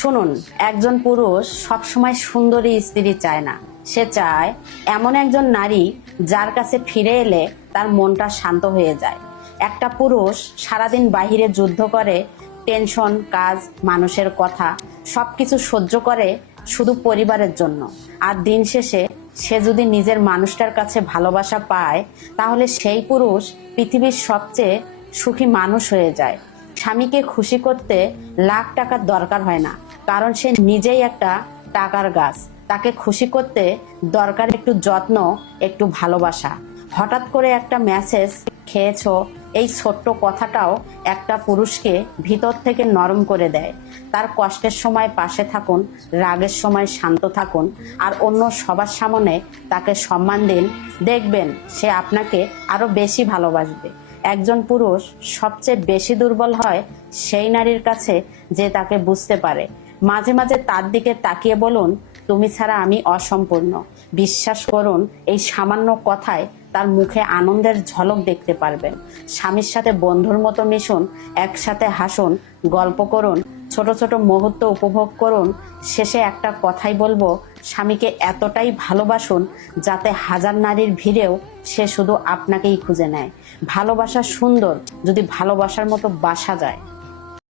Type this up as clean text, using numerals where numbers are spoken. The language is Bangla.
শুনুন, একজন পুরুষ সবসময় সুন্দরী স্ত্রী চায় না। সে চায় এমন একজন নারী যার কাছে ফিরে এলে তার মনটা শান্ত হয়ে যায়। একটা পুরুষ সারাদিন বাহিরে যুদ্ধ করে, টেনশন, কাজ, মানুষের কথা সবকিছু সহ্য করে শুধু পরিবারের জন্য। আর দিন শেষে সে যদি নিজের মানুষটার কাছে ভালোবাসা পায়, তাহলে সেই পুরুষ পৃথিবীর সবচেয়ে সুখী মানুষ হয়ে যায়। স্বামীকে খুশি করতে লাখ টাকার দরকার হয় না, কারণ সে নিজেই একটা টাকার গাছ। তাকে খুশি করতে দরকার একটু যত্ন, একটু ভালোবাসা। হঠাৎ করে একটা মেসেজ খেয়েছো, এই ছোট্ট কথাটাও একটা পুরুষকে ভিতর থেকে নরম করে দেয়। তার কষ্টের সময় পাশে থাকুন, রাগের সময় শান্ত থাকুন, আর অন্য সবার সামনে তাকে সম্মান দিন। দেখবেন সে আপনাকে আরো বেশি ভালোবাসবে। একজন পুরুষ সবচেয়ে বেশি দুর্বল হয় সেই নারীর কাছে যে তাকে বুঝতে পারে। মাঝে মাঝে তার দিকে তাকিয়ে বলুন, তুমি ছাড়া আমি অসম্পূর্ণ। বিশ্বাস করুন, এই সামান্য কথায় তার মুখে আনন্দের ঝলক দেখতে পারবেন। স্বামীর সাথে বন্ধুর মতো মিশুন, একসাথে হাসুন, গল্প করুন, ছোট ছোট মুহূর্ত উপভোগ করুন। শেষে একটা কথাই বলবো, স্বামীকে এতটাই ভালোবাসুন যাতে হাজার নারীর ভিড়েও সে শুধু আপনাকেই খুঁজে নেয়। ভালোবাসা সুন্দর যদি ভালোবাসার মতো বাসা যায়।